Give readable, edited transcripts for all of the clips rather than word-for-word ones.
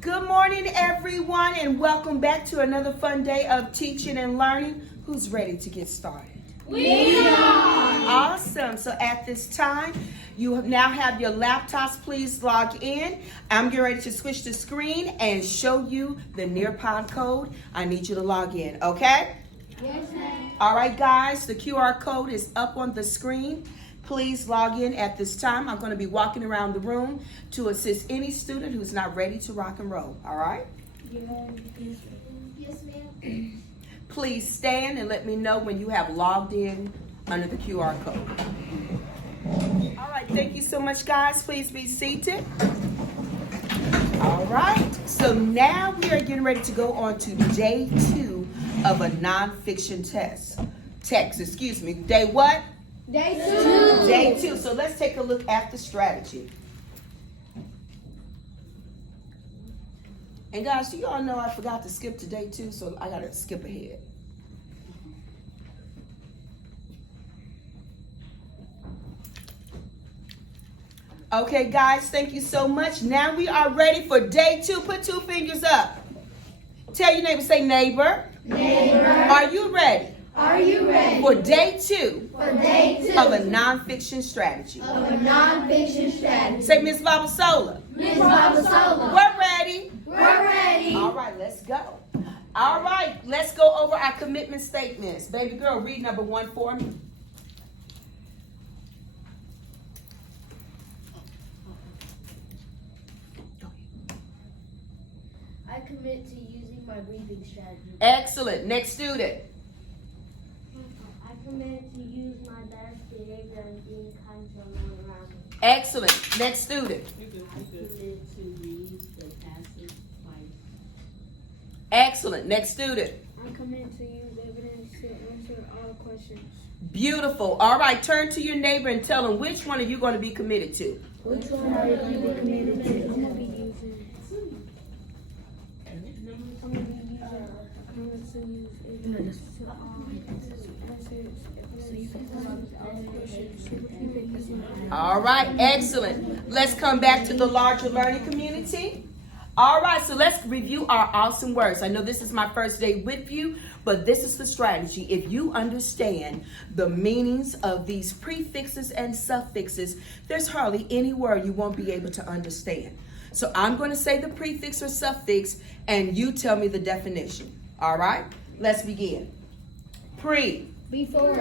Good morning, everyone, and welcome back to another fun day of teaching and learning. Who's ready to get started? We are! Awesome. So at this time, you now have your laptops. Please log in. I'm getting ready to switch the screen and show you the Nearpod code. I need you to log in, okay? Yes, ma'am. All right, guys, the QR code is up on the screen. Please log in at this time. I'm going to be walking around the room to assist any student who's not ready to rock and roll. All right? Yes, ma'am. Please stand and let me know when you have logged in under the QR code. All right, thank you so much, guys. Please be seated. All right, so now we are getting ready to go on to day 2 of a nonfiction text. Day what? Day 2. Day 2. So let's take a look at the strategy. And guys, do you all know I forgot to skip to day 2, so I gotta skip ahead. Okay, guys, thank you so much. Now we are ready for day 2. Put 2 fingers up. Tell your neighbor, say neighbor. Neighbor. Are you ready? Are you ready? For day 2. For day 2. Of a nonfiction strategy. Of a nonfiction strategy. Say Miss Babasola. Miss Babasola. We're ready. We're ready. All right, let's go. All right, let's go over our commitment statements. Baby girl, read number 1 for me. I commit to using my breathing strategy. Excellent. Next student. I commit to use my best behavior and being kind to everyone around me. Excellent. Next student. I commit to read the passage twice. Excellent. Next student. I commit to use evidence to answer all questions. Beautiful. All right, turn to your neighbor and tell them which one are you going to be committed to. Which one are you going to be committed to? I'm going to be using. All right, excellent. Let's come back to the larger learning community. All right, so let's review our awesome words. I know this is my first day with you, but this is the strategy. If you understand the meanings of these prefixes and suffixes, there's hardly any word you won't be able to understand. So I'm going to say the prefix or suffix, and you tell me the definition. All right, let's begin. Pre. Before.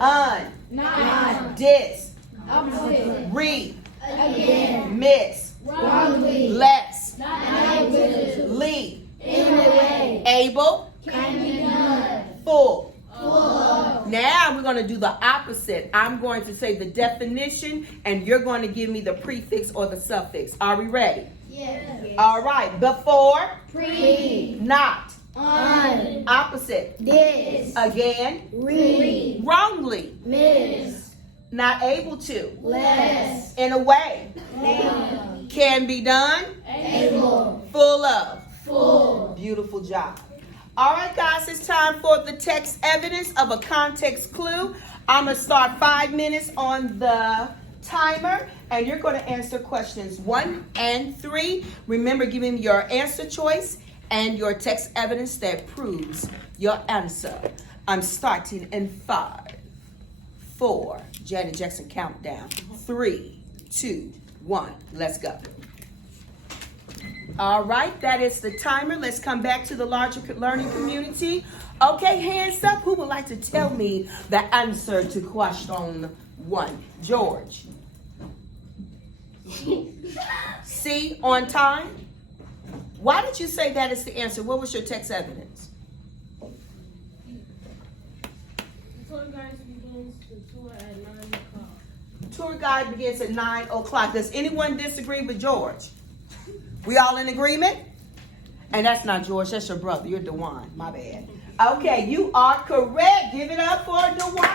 Un. Not. Dis. Opposite. Re. Again. Miss. Wrongly. Less. Not able to. Lee. In a way. Able. Can be done. Full. Full of. Now we're going to do the opposite. I'm going to say the definition, and you're going to give me the prefix or the suffix. Are we ready? Yes. All right. Before. Pre. Not. On. Opposite. This. Again. Re. Wrongly. Miss. Not able to. Less. In a way. Than. Can be done. Able. Full of. Full. Beautiful job. All right, guys, it's time for the text evidence of a context clue. I'm going to start 5 minutes on the timer, and you're going to answer questions 1 and 3. Remember, giving me your answer choice and your text evidence that proves your answer. I'm starting in 5, 4, Janet Jackson countdown, 3, 2, 1, let's go. All right, that is the timer. Let's come back to the larger learning community. Okay, hands up. Who would like to tell me the answer to question 1? George. C, on time. Why did you say that is the answer? What was your text evidence? The tour guide begins the tour at 9 o'clock. Tour guide begins at 9 o'clock. Does anyone disagree with George? We all in agreement? And that's not George, that's your brother. You're Dewan, my bad. Okay, you are correct. Give it up for Dewan.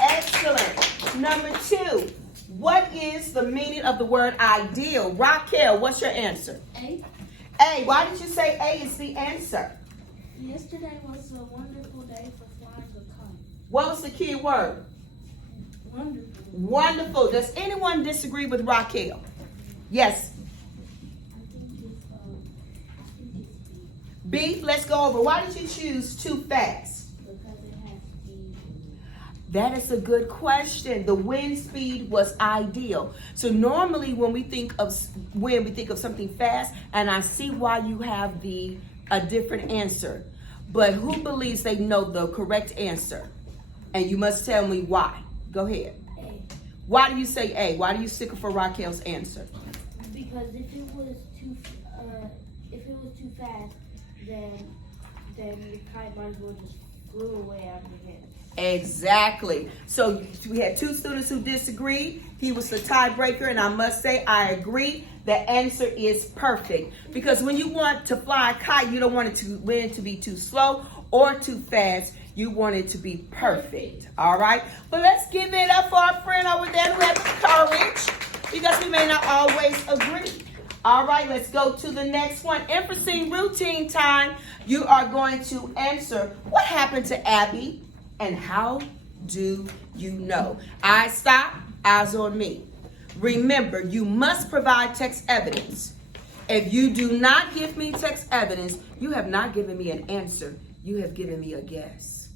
Excellent. Number 2, what is the meaning of the word ideal? Raquel, what's your answer? A. A, why did you say A is the answer? Yesterday was a wonderful day for flying a kite. What was the key word? Wonderful. Wonderful. Does anyone disagree with Raquel? Yes. B, let's go over. Why did you choose too fast? Because it has speed. That is a good question. The wind speed was ideal. So normally when we think of wind, we think of something fast, and I see why you have a different answer. But who believes they know the correct answer? And you must tell me why. Go ahead. A. Why do you say A? Why do you stick for Raquel's answer? Because if it was too fast, then the kite might as well just flew away out of the hand. Exactly. So we had two students who disagreed. He was the tiebreaker, and I must say I agree. The answer is perfect, because when you want to fly a kite, you don't want it to wind to be too slow or too fast. You want it to be perfect. All right. But let's give it up for our friend over there who has courage, because we may not always agree. All right, let's go to the next one. Infoncine routine time. You are going to answer, what happened to Abby and how do you know? I stop, eyes on me. Remember, you must provide text evidence. If you do not give me text evidence, you have not given me an answer. You have given me a guess.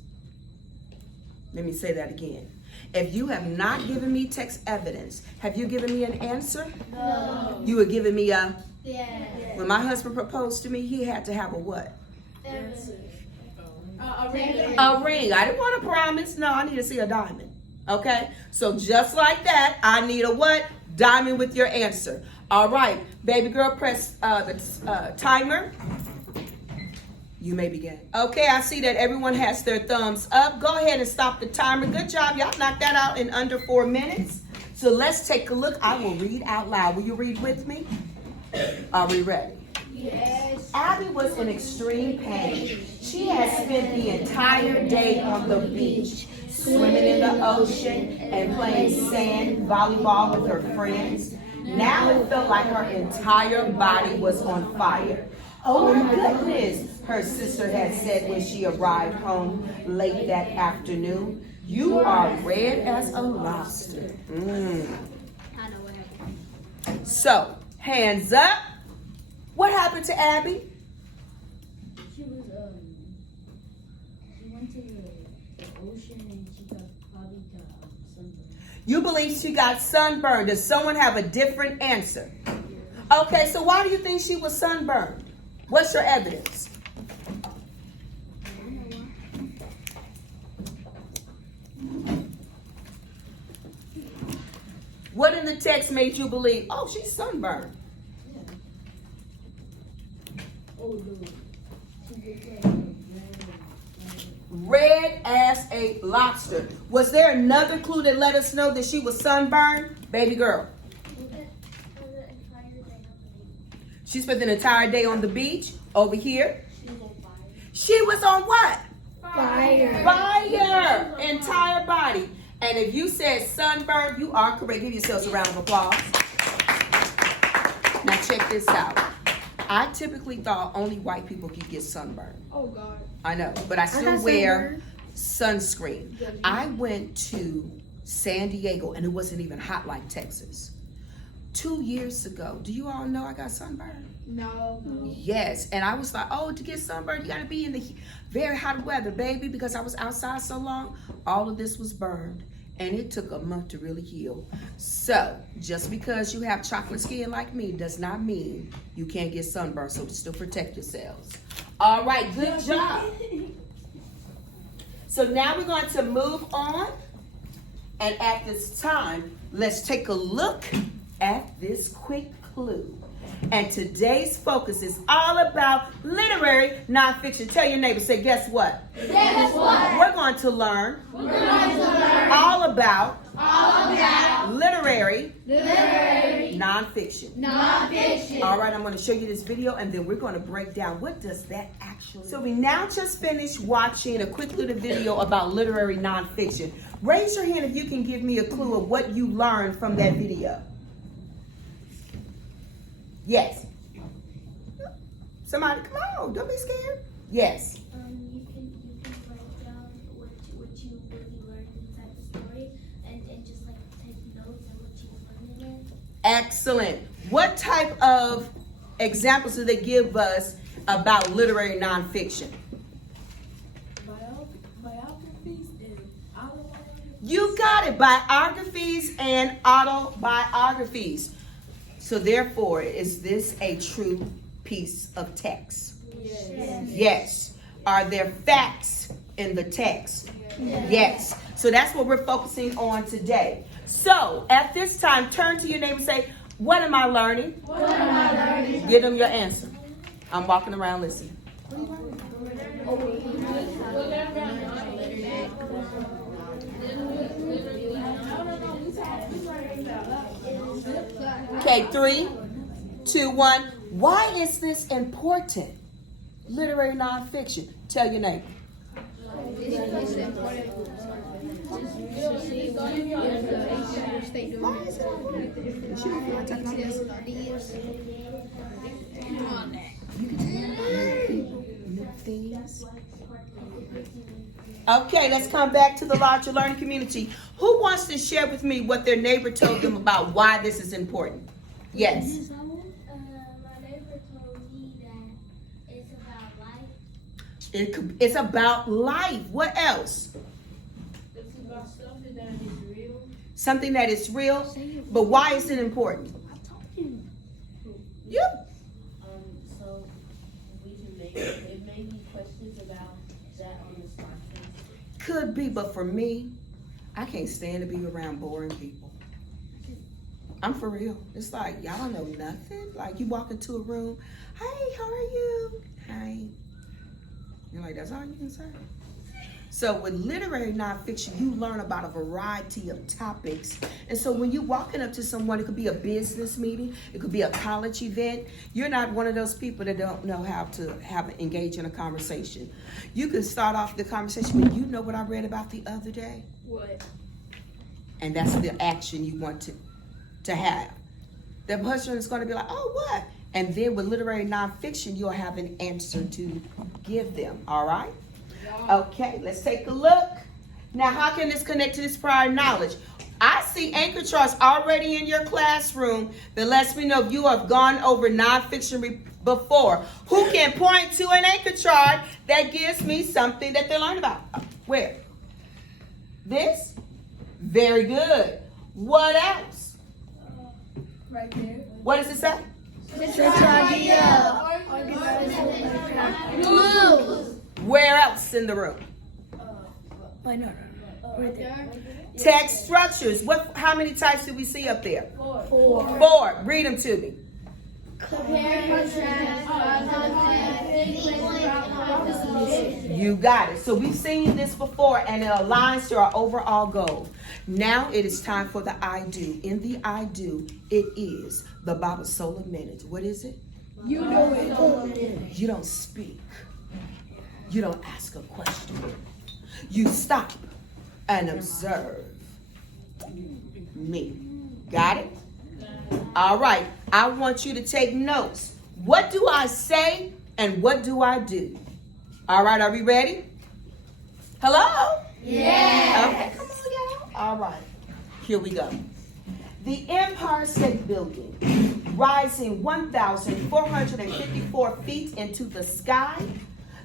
Let me say that again. If you have not given me text evidence, have you given me an answer? No. You were giving me a... Yes. When my husband proposed to me, he had to have a what? A A ring. I didn't want a promise. No, I need to see a diamond. Okay? So just like that, I need a what? Diamond with your answer. All right. Baby girl, press the timer. You may begin. Okay, I see that everyone has their thumbs up. Go ahead and stop the timer. Good job. Y'all knocked that out in under 4 minutes. So let's take a look. I will read out loud. Will you read with me? Are we ready? Yes. Abby was in extreme pain. She had spent the entire day on the beach, swimming in the ocean and playing sand volleyball with her friends. Now it felt like her entire body was on fire. Oh my goodness, her sister had said when she arrived home late that afternoon. You are red as a lobster. I know what happened. So, hands up. What happened to Abby? She went to the ocean and she probably got sunburned. You believe she got sunburned. Does someone have a different answer? Okay, so why do you think she was sunburned? What's your evidence? What in the text made you believe, oh, she's sunburned? Oh no. She looked like Red as a lobster. Was there another clue that let us know that she was sunburned? Baby girl. She spent an entire day on the beach. Over here. she was on fire. She was on what? Fire. Fire. Entire body. And if you said sunburn, you are correct. Give yourselves a round of applause. Now check this out. I typically thought only white people could get sunburned. Oh God. I know, but I still wear sunscreen. I went to San Diego and it wasn't even hot like Texas. 2 years ago, do you all know I got sunburned? No. Yes, and I was like, oh, to get sunburned, you gotta be in the very hot weather, baby, because I was outside so long, all of this was burned, and it took a month to really heal. So, just because you have chocolate skin like me does not mean you can't get sunburned, so still protect yourselves. All right, good job. So now we're going to move on, and at this time, let's take a look at this quick clue. And today's focus is all about literary nonfiction. Tell your neighbor, say, guess what? Guess what? We're going to learn all about literary nonfiction. All right, I'm going to show you this video and then we're going to break down what does that actually mean. So we now just finished watching a quick little video about literary nonfiction. Raise your hand if you can give me a clue of what you learned from that video. Yes. Somebody, come on, don't be scared. Yes. You can write down what you really learned inside the story and just like take notes on what you learned in it. Excellent. What type of examples do they give us about literary nonfiction? Biographies and autobiographies. You got it. Biographies and autobiographies. So therefore, is this a true piece of text? Yes. Yes. Are there facts in the text? Yes. So that's what we're focusing on today. So at this time, turn to your neighbor and say, what am I learning? What am I learning? Give them your answer. I'm walking around listening. Okay, 3, 2, 1. Why is this important? Literary nonfiction. Tell your neighbor. Okay, let's come back to the larger learning community. Who wants to share with me what their neighbor told them about why this is important? Yes. My neighbor told me that it's about life. It's about life. What else? It's about something that is real. Something that is real. But why is it important? You. So we can make it may be questions about that on the spot. Could be, but for me, I can't stand to be around boring people. I'm for real. It's like, y'all don't know nothing. Like, you walk into a room, hey, how are you? Hi. You're like, that's all you can say? So with literary nonfiction, you learn about a variety of topics. And so when you're walking up to someone, it could be a business meeting, it could be a college event. You're not one of those people that don't know how to engage in a conversation. You can start off the conversation with, you know what I read about the other day? What? And that's the action you want to have. The person is going to be like, oh, what? And then with literary nonfiction, you'll have an answer to give them, all right? Okay, let's take a look. Now, how can this connect to this prior knowledge? I see anchor charts already in your classroom that lets me know you have gone over nonfiction before. Who can point to an anchor chart that gives me something that they learned about? Where? This? Very good. What else? Right there. What does it say? Where else in the room? Right there. Text structures. How many types do we see up there? 4. 4. Read them to me. You got it. So we've seen this before, and it aligns to our overall goal. Now it is time for the I do. In the I do, it is the Baba Solar Minute. What is it? You know it. You don't speak. You don't ask a question. You stop and observe me. Got it? All right. I want you to take notes. What do I say and what do I do? All right. Are we ready? Hello? Yeah. Okay. Come on, y'all. All right. Here we go. The Empire State Building, rising 1,454 feet into the sky.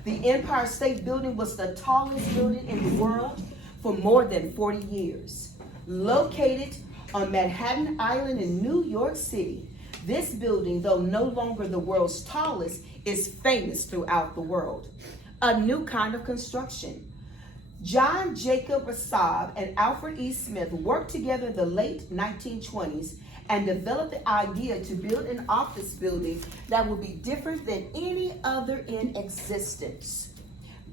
The Empire State Building was the tallest building in the world for more than 40 years. Located on Manhattan Island in New York City, this building, though no longer the world's tallest, is famous throughout the world. A new kind of construction. John Jacob Rasab and Alfred E. Smith worked together in the late 1920s and developed the idea to build an office building that would be different than any other in existence.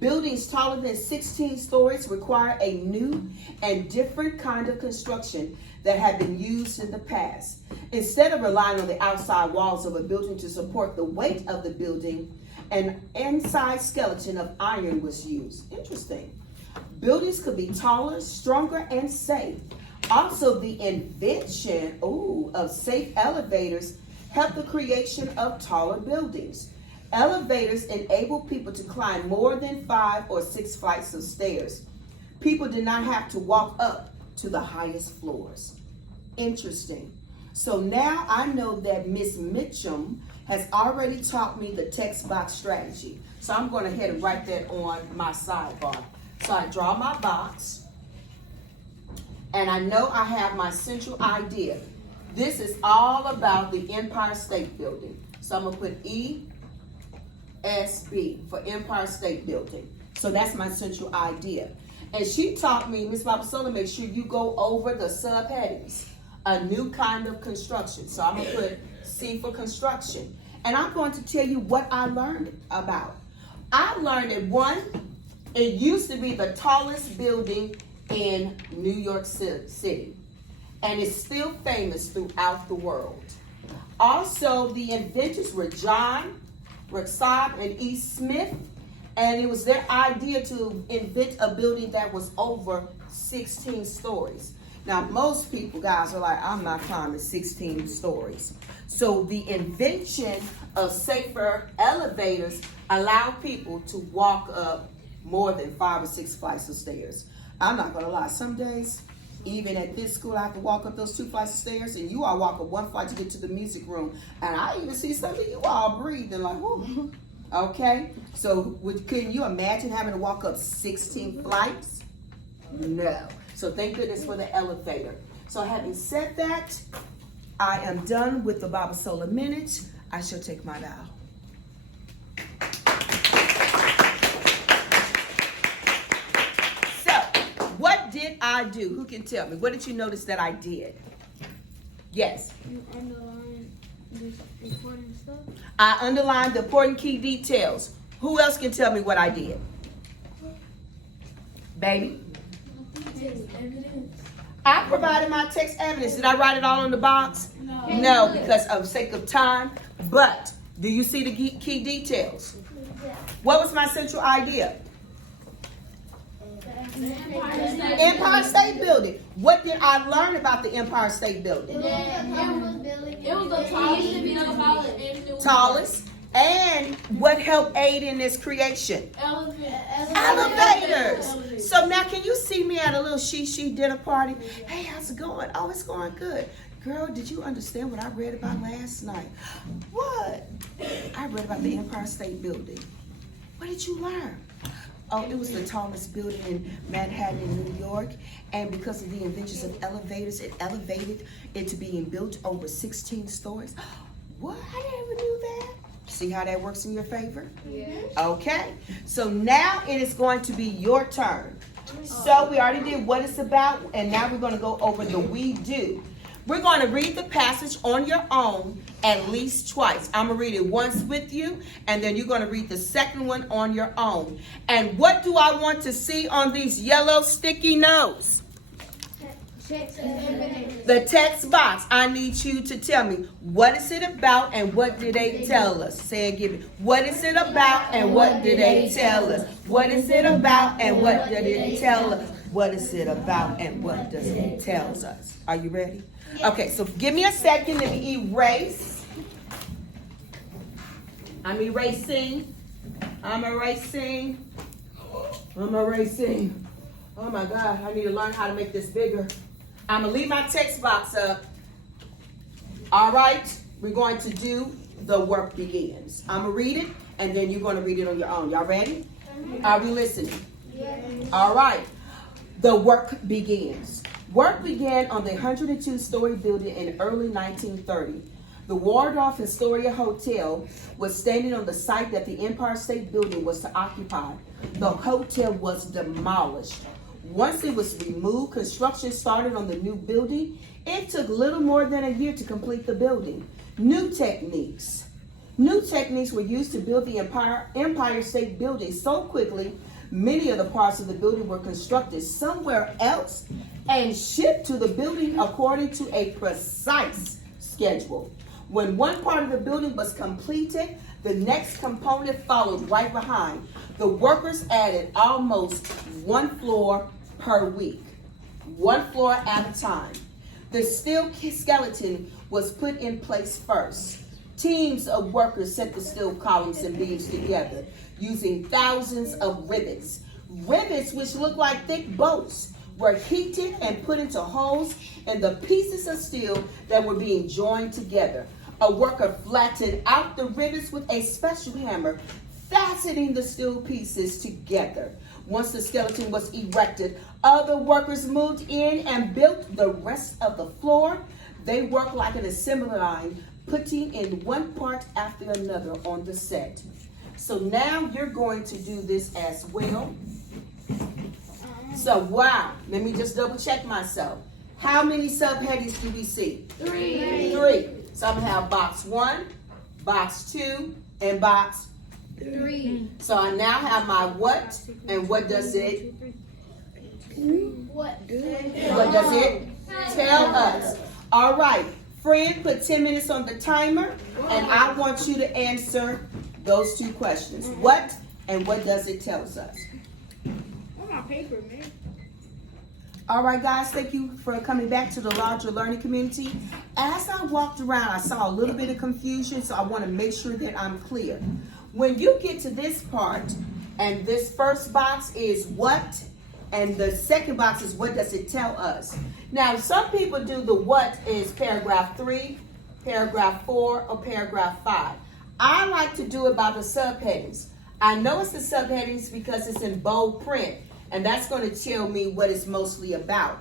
Buildings taller than 16 stories require a new and different kind of construction that had been used in the past. Instead of relying on the outside walls of a building to support the weight of the building, an inside skeleton of iron was used. Interesting. Buildings could be taller, stronger, and safe. Also, the invention of safe elevators helped the creation of taller buildings. Elevators enable people to climb more than 5 or 6 flights of stairs. People did not have to walk up to the highest floors. Interesting. So now I know that Miss Mitchum has already taught me the text box strategy. So I'm going to head and write that on my sidebar. So I draw my box, and I know I have my central idea. This is all about the Empire State Building. So I'm going to put ESB for Empire State Building. So that's my central idea. And she taught me, Ms. Babasola, make sure you go over the subheadings. A new kind of construction. So I'm going to put C for construction. And I'm going to tell you what I learned about. I learned that one, it used to be the tallest building in New York City. And it's still famous throughout the world. Also, the inventors were John, Rexab, and E. Smith. And it was their idea to invent a building that was over 16 stories. Now, most people, guys, are like, I'm not climbing 16 stories. So the invention of safer elevators allow people to walk up more than 5 or 6 flights of stairs. I'm not gonna lie, some days, even at this school, I have to walk up those 2 flights of stairs, and you all walk up 1 flight to get to the music room. And I even see some of you all breathing like, whoo. Okay, so can you imagine having to walk up 16 flights? No. So thank goodness for the elevator. So having said that, I am done with the Babasola Minute. I shall take my bow. So, what did I do? Who can tell me? What did you notice that I did? Yes. You underline this important stuff. I underlined the important key details. Who else can tell me what I did? Baby? I provided my text evidence. Did I write it all in the box? No, because of sake of time. But do you see the key details? What was my central idea? Empire State Building. What did I learn about the Empire State Building? It was the tallest. Tallest. And what helped aid in its creation? Elevators. So now can you see me at a little she dinner party? Hey, how's it going? Oh, it's going good. Girl, did you understand what I read about last night? What? I read about the Empire State Building. What did you learn? Oh, it was the tallest building in Manhattan in New York. And because of the inventions of elevators, it elevated into being built over 16 stories. What? I never knew that. See how that works in your favor? Yes. Okay, so now it is going to be your turn. So we already did what it's about, and now we're going to go over the we do. We're going to read the passage on your own at least twice. I'm going to read it once with you, and then you're going to read the second one on your own. And what do I want to see on these yellow sticky notes? The text box. I need you to tell me, what is it about and what did they tell us? Say it, give me. What is it about and what did they tell us? What is it about and what did it tell us? What is it about and what does it tell us? Are you ready? Okay, so give me a second. Let me erase. I'm erasing. I'm erasing. I'm erasing. Oh my God, I need to learn how to make this bigger. I'm going to leave my text box up. All right, we're going to do the work begins. I'm going to read it, and then you're going to read it on your own. Y'all ready? Are we listening? Yes. All right, the work begins. Work began on the 102-story building in early 1930. The Waldorf Astoria Hotel was standing on the site that the Empire State Building was to occupy. The hotel was demolished. Once it was removed, construction started on the new building. It took little more than a year to complete the building. New techniques were used to build the Empire State Building so quickly, many of the parts of the building were constructed somewhere else and shipped to the building according to a precise schedule. When one part of the building was completed, the next component followed right behind. The workers added almost 1 floor per week, 1 floor at a time. The steel skeleton was put in place first. Teams of workers set the steel columns and beams together using thousands of rivets. Rivets, which looked like thick bolts, were heated and put into holes in the pieces of steel that were being joined together. A worker flattened out the rivets with a special hammer, fastening the steel pieces together. Once the skeleton was erected, other workers moved in and built the rest of the floor. They worked like an assembly line, putting in one part after another on the set. So now you're going to do this as well. So wow, let me just double check myself. How many subheadings do we see? 3. 3. So I'm gonna have box 1, box 2, and box. 3. So I now have my what, and what does it? What? What does it tell us? All right, friend, put 10 minutes on the timer, and I want you to answer those 2 questions. What and what does it tell us? On my paper, man. All right, guys, thank you for coming back to the larger learning community. As I walked around, I saw a little bit of confusion, so I want to make sure that I'm clear. When you get to this part, and this first box is what, and the second box is what does it tell us? Now, some people do the what is paragraph 3, paragraph 4, or paragraph 5. I like to do it by the subheadings. I know it's the subheadings because it's in bold print, and that's going to tell me what it's mostly about.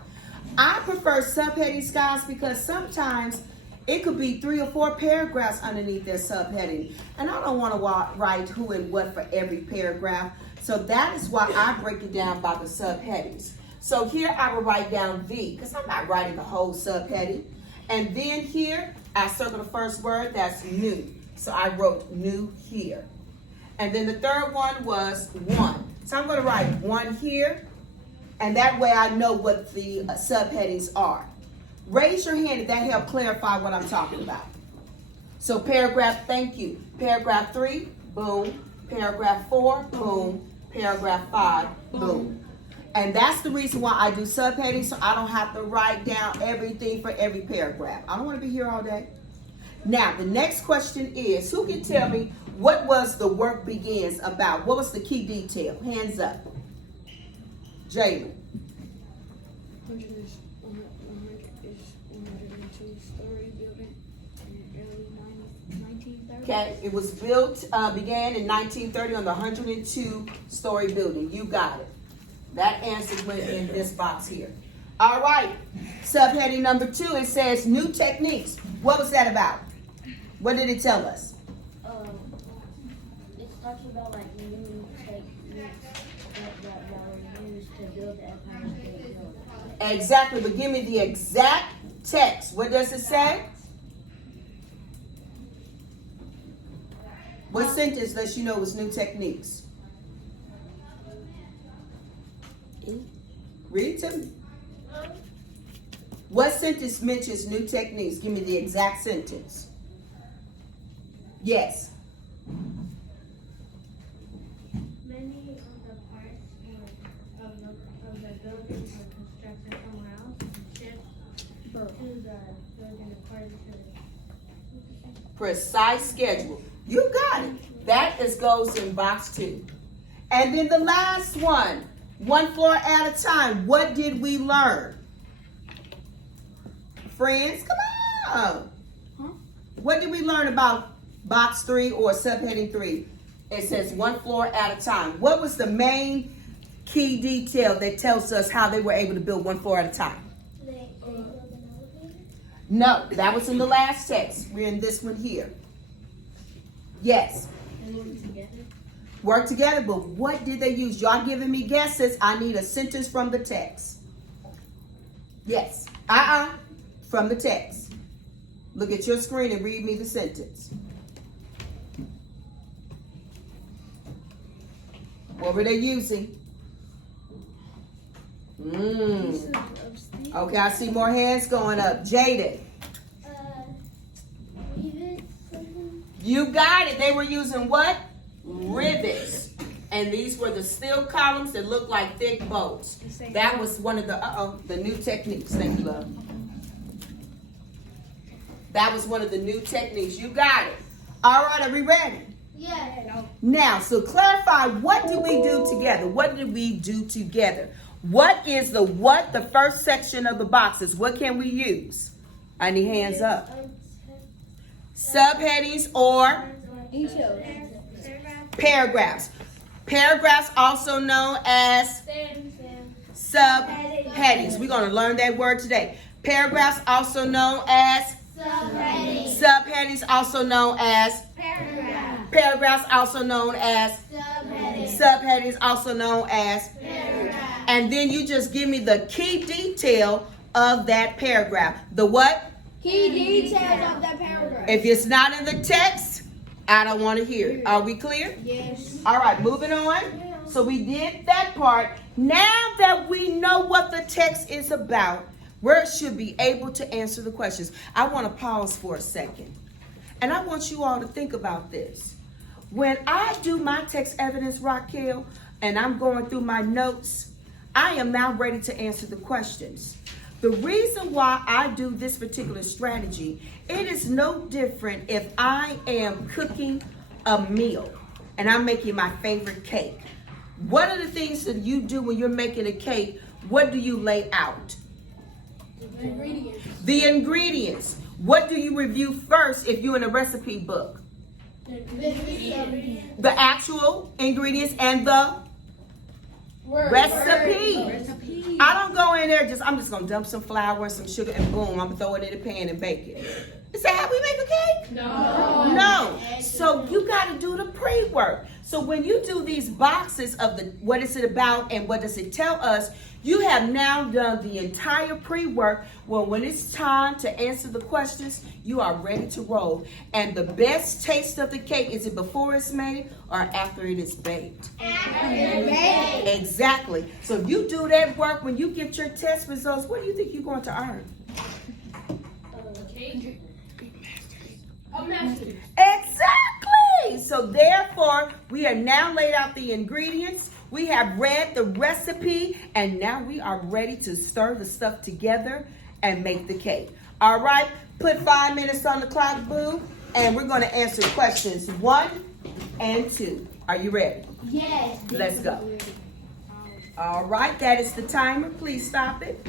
I prefer subheadings, guys, because sometimes it could be 3 or 4 paragraphs underneath their subheading, and I don't want to write who and what for every paragraph. So that is why I break it down by the subheadings. So here I will write down V, because I'm not writing the whole subheading. And then here, I circle the first word, that's new. So I wrote new here. And then the third one was 1. So I'm going to write 1 here, and that way I know what the subheadings are. Raise your hand if that helped clarify what I'm talking about. So paragraph, thank you. Paragraph 3, boom. Paragraph 4, boom. Paragraph 5, boom. And that's the reason why I do subheadings, so I don't have to write down everything for every paragraph. I don't want to be here all day. Now, the next question is, who can tell me what was the work begins about? What was the key detail? Hands up. Jalen. 102-story building in early 1930. Okay, it was built, began in 1930 on the 102-story building. You got it. That answer went in this box here. All right, subheading number 2, it says new techniques. What was that about? What did it tell us? It's talking about like new techniques that were used to build the Empire State Building. Exactly, but give me the exact text. What does it say? What sentence lets you know it was new techniques? Read it to me. What sentence mentions new techniques? Give me the exact sentence. Yes. Many of the parts of the buildings were constructed somewhere else and shipped to the building according to the Precise schedule. You got it. That goes in box 2. And then the last one floor at a time. What did we learn? Friends, come on. What did we learn about box 3 or subheading 3? It says 1 floor at a time. What was the main key detail that tells us how they were able to build 1 floor at a time? No, that was in the last text. We're in this one here. Yes. They work together. Work together, but what did they use? Y'all giving me guesses. I need a sentence from the text. Yes. From the text. Look at your screen and read me the sentence. What were they using? Okay, I see more hands going up. Jaden. rivets. You got it. They were using what? Rivets. And these were the steel columns that looked like thick bolts. That was one of the new techniques. Thank you, love. That was one of the new techniques. You got it. All right, are we ready? Yeah. Now, so clarify, what did we do together? What did we do together? What is the first section of the boxes? What can we use? I need hands up. subheadings, or paragraphs. Paragraphs also known as subheadings. We're going to learn that word today. Paragraphs also known as Subheading. subheadings, also known as Paragraph. paragraphs, also known as Subheading. subheadings, also known as. Paragraph. And then you just give me the key detail of that paragraph. The what? Key details of that paragraph. If it's not in the text, I don't want to hear it. Are we clear? Yes. All right, moving on. So we did that part. Now that we know what the text is about, we should be able to answer the questions. I want to pause for a second. And I want you all to think about this. When I do my text evidence, Raquel, and I'm going through my notes, I am now ready to answer the questions. The reason why I do this particular strategy, it is no different if I am cooking a meal and I'm making my favorite cake. What are the things that you do when you're making a cake? What do you lay out? The ingredients. What do you review first if you're in a recipe book? The actual ingredients and the recipe. I don't go in there I'm just gonna dump some flour and some sugar and boom, I'm gonna throw it in the pan and bake it. Is that how we make a cake? No. So you gotta do the pre-work. So when you do these boxes of the what is it about and what does it tell us, you have now done the entire pre-work. Well, when it's time to answer the questions, you are ready to roll. And the best taste of the cake, is it before it's made or after it is baked? Exactly. So if you do that work, when you get your test results, what do you think you're going to earn? Exactly. So therefore, we are now laid out the ingredients. We have read the recipe, and now we are ready to stir the stuff together and make the cake. All right, put 5 minutes on the clock, boo, and we're going to answer questions 1 and 2. Are you ready? Yes. Let's go. All right, that is the timer. Please stop it.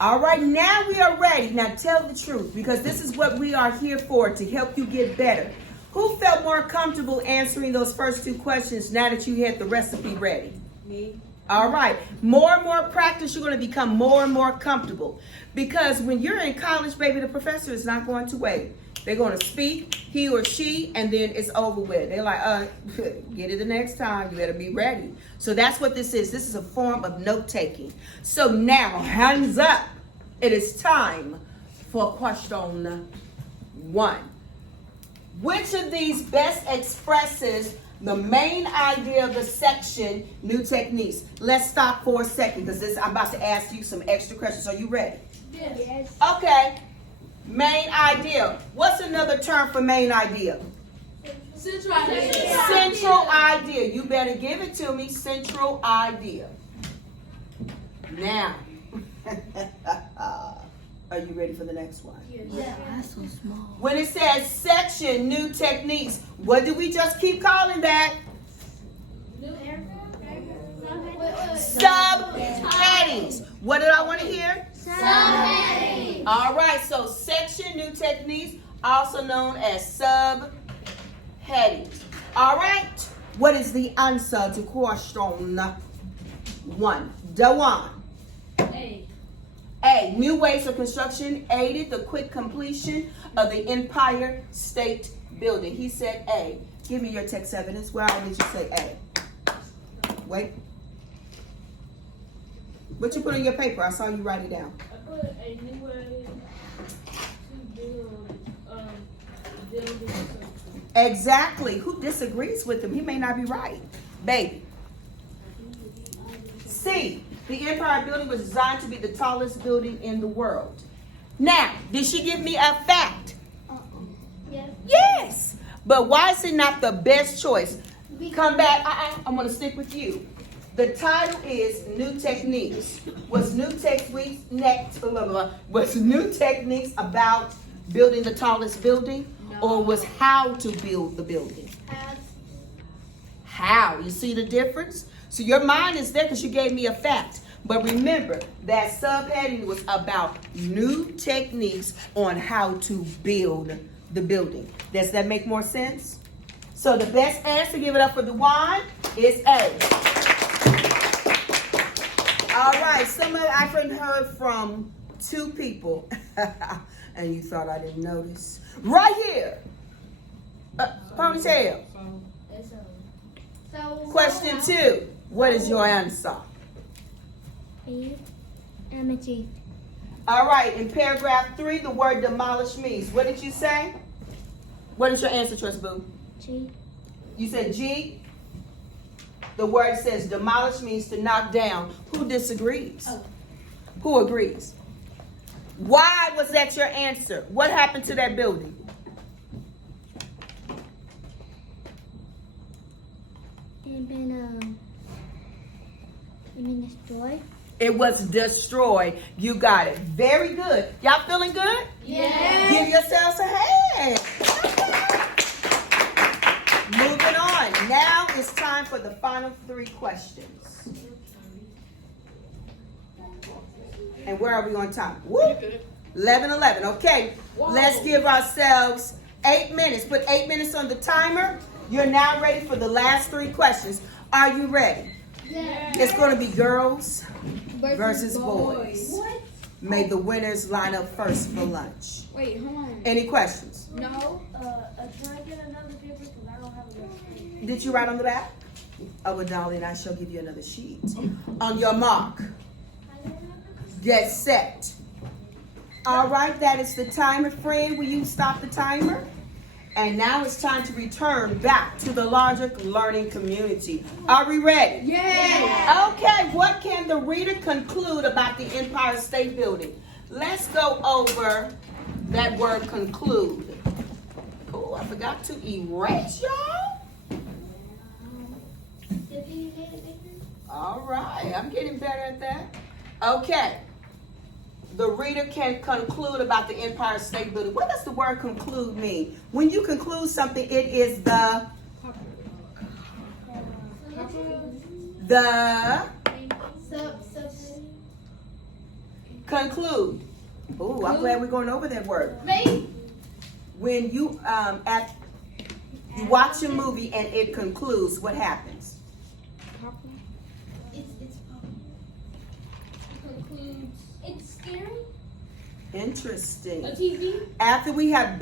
All right, now we are ready. Now tell the truth, because this is what we are here for, to help you get better. Who felt more comfortable answering those first 2 questions now that you had the recipe ready? Me. All right. More and more practice, you're going to become more and more comfortable. Because when you're in college, baby, the professor is not going to wait. They're going to speak, he or she, and then it's over with. They're like, get it the next time. You better be ready. So that's what this is. This is a form of note-taking. So now, hands up. It is time for question 1. Which of these best expresses the main idea of the section, new techniques? Let's stop for a second, because I'm about to ask you some extra questions. Are you ready? Yes. Okay. Main idea. What's another term for main idea? Central idea. Central idea. You better give it to me. Central idea. Now, are you ready for the next one? Yeah. That's so small. When it says section, new techniques, what do we just keep calling that? Subheadings. What did I want to hear? Subheading. All right, so section, new techniques, also known as subheadings. All right, what is the answer to question 1? Dewan. A, new ways of construction aided the quick completion of the Empire State Building. He said A. Give me your text evidence. Where did you say A? Wait. What you put on your paper? I saw you write it down. I put a new way to build building something. Exactly. Who disagrees with him? He may not be right. Baby. C. The Empire Building was designed to be the tallest building in the world. Now, did she give me a fact? Yes. Yes. But why is it not the best choice? Come back. I'm going to stick with you. The title is New Techniques. Was New Techniques about building the tallest building? No. Or was how to build the building? How? You see the difference? So your mind is there because you gave me a fact. But remember, that subheading was about new techniques on how to build the building. Does that make more sense? So the best answer, give it up for Dewan, is A. All right, I've heard from 2 people, and you thought I didn't notice. Right here, ponytail. Question 2, what is your answer? B. Amity. All right, in paragraph 3, the word demolish means. What did you say? What is your answer, Trust Boo? G. You said G? The word says demolish means to knock down. Who disagrees? Oh. Who agrees? Why was that your answer? What happened to that building? It been destroyed. It was destroyed. You got it. Very good. Y'all feeling good? Yeah. Give yourselves a hand. Moving on. Now it's time for the final 3 questions. And where are we on time? Woo! 11:11. Okay. Let's give ourselves 8 minutes. Put 8 minutes on the timer. You're now ready for the last 3 questions. Are you ready? Yeah. It's going to be girls versus boys. What? May the winners line up first for lunch. Wait, hold on. Any questions? No. Can I get another paper? Because I don't have a Did you write on the back? Oh, well, darling, I shall give you another sheet. On your mark. Get set. All right, that is the timer, friend. Will you stop the timer? And now it's time to return back to the larger learning community. Are we ready? Yeah. Okay, what can the reader conclude about the Empire State Building? Let's go over that word conclude. Oh, I forgot to erase, y'all. All right, I'm getting better at that. Okay. The reader can conclude about the Empire State Building. What does the word conclude mean? When you conclude something, it is the conclude. Oh, I'm glad we're going over that word. When you you watch a movie and it concludes, what happens? It's scary. Interesting. A TV? After we have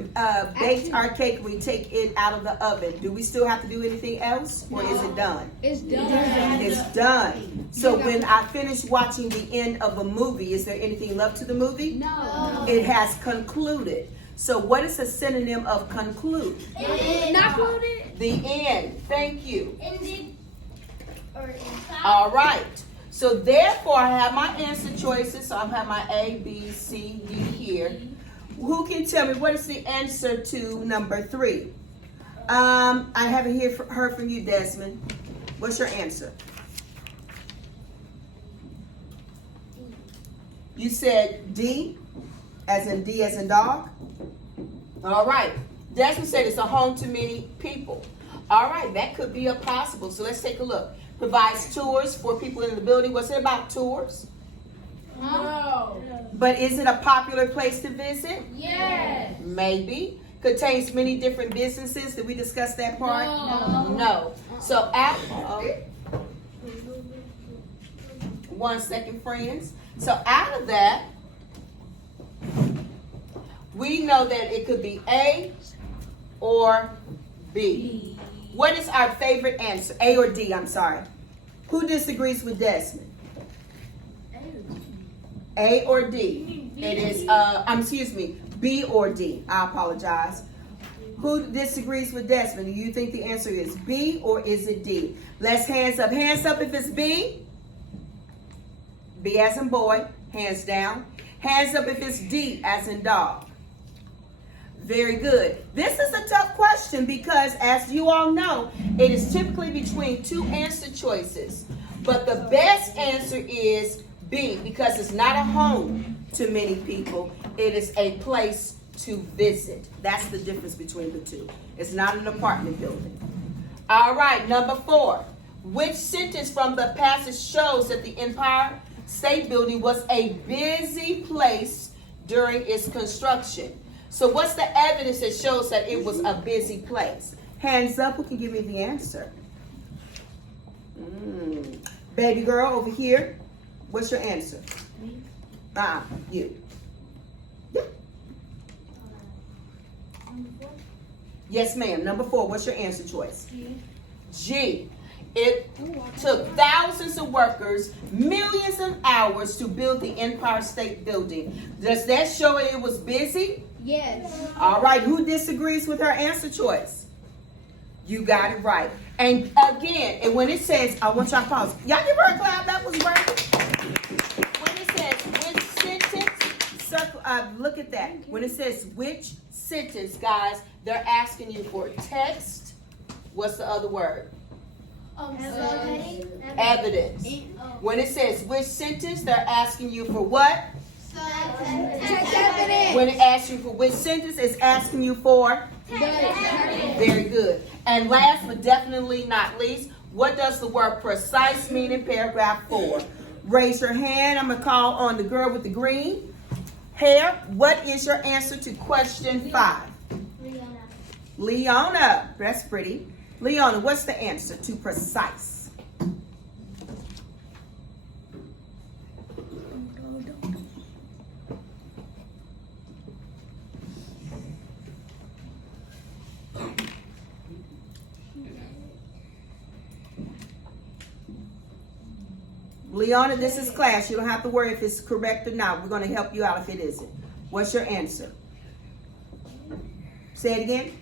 baked our cake, we take it out of the oven. Do we still have to do anything else, or is it done? It's done. It's done. So when I finish watching the end of a movie, is there anything left to the movie? No. It has concluded. So what is a synonym of conclude? Not included. The end. Thank you. Ended. Or inside. All right. So therefore, I have my answer choices. So I have my A, B, C, D here. Who can tell me what is the answer to number 3? I haven't heard from you, Desmond. What's your answer? You said D, as in D as in dog? All right. Desmond said it's a home to many people. All right, that could be a possible. So let's take a look. Provides tours for people in the building. Was it about tours? No. But is it a popular place to visit? Yes. Maybe. Contains many different businesses. Did we discuss that part? No. No. So after, 1 second, friends. So out of that, we know that it could be A or B. What is our favorite answer? A or D, I'm sorry. Who disagrees with Desmond? A or D? It is, excuse me, B or D. I apologize. Who disagrees with Desmond? Do you think the answer is B or is it D? Let's hands up. Hands up if it's B. B as in boy. Hands down. Hands up if it's D as in dog. Very good. This is a tough question because, as you all know, it is typically between 2 answer choices. But the best answer is B because it's not a home to many people. It is a place to visit. That's the difference between the 2. It's not an apartment building. All right, number 4. Which sentence from the passage shows that the Empire State Building was a busy place during its construction? So what's the evidence that shows that it was a busy place? Hands up, who can give me the answer? Baby girl over here, what's your answer? Me. You. Yeah. Number 4. Yes, ma'am. Number 4, what's your answer choice? G. G. It took thousands of workers, millions of hours to build the Empire State Building. Does that show it was busy? Yes. All right, who disagrees with her answer choice? You got it right. And again, and when it says, I want y'all to pause. Y'all give her a clap, that was right. When it says which sentence, circle, look at that. When it says which sentence, guys, they're asking you for text. What's the other word? Evidence. When it says which sentence, they're asking you for what? When it asks you for which sentence, it's asking you for? Very good. And last but definitely not least, what does the word precise mean in paragraph 4? Raise your hand. I'm going to call on the girl with the green hair. What is your answer to question 5? Leona. That's pretty. Leona, what's the answer to precise? Leona, this is class. You don't have to worry if it's correct or not. We're going to help you out if it isn't. What's your answer? Say it again.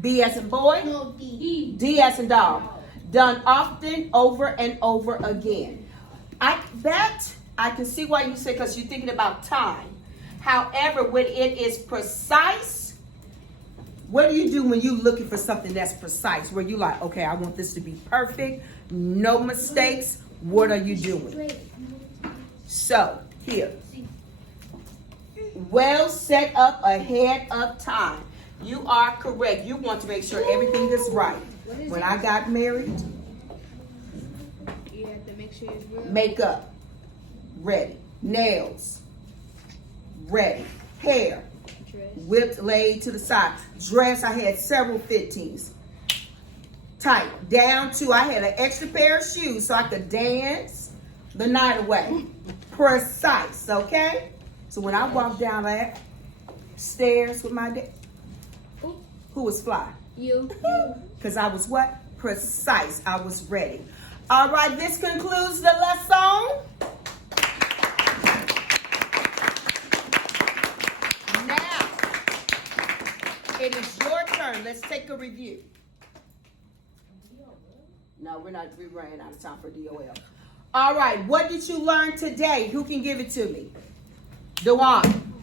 B as in boy? No, D. D as in dog. Done often, over and over again. I can see why you say, because you're thinking about time. However, when it is precise, what do you do when you're looking for something that's precise? Where you like, okay, I want this to be perfect, no mistakes. What are you doing? So, here. Well set up ahead of time. You are correct. You want to make sure everything is right. When I got married, You have to make sure it's real. makeup, ready. Nails, ready. Hair, whipped, laid to the side. Dress, I had several fittings. Tight. Down to, I had an extra pair of shoes so I could dance the night away. Precise, okay? So when I walked down that stairs with my dad, who was fly? You. Because I was what? Precise. I was ready. All right, this concludes the lesson. Now, it is your turn. Let's take a review. No, we ran out of time for DOL. All right, what did you learn today? Who can give it to me? Dewan.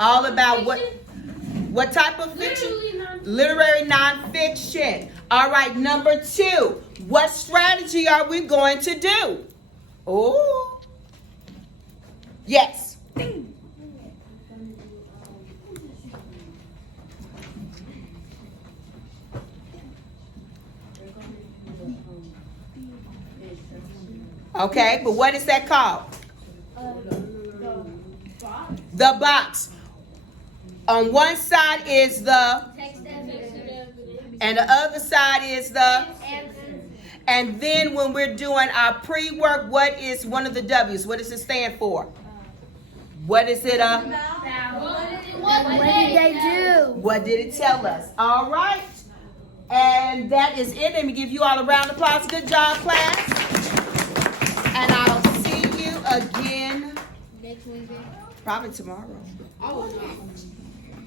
All about what type of fiction? Literary nonfiction. All right, number 2. What strategy are we going to do? Oh. Yes. Okay, but what is that called? The box. On one side is the, Text evidence. and the other side is the, and then when we're doing our pre-work, what is one of the W's? What does it stand for? What is it? What did they do? What did it tell us? All right. And that is it. Let me give you all a round of applause. Good job, class. And I'll see you again Next Wednesday. probably tomorrow.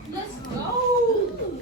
Let's go.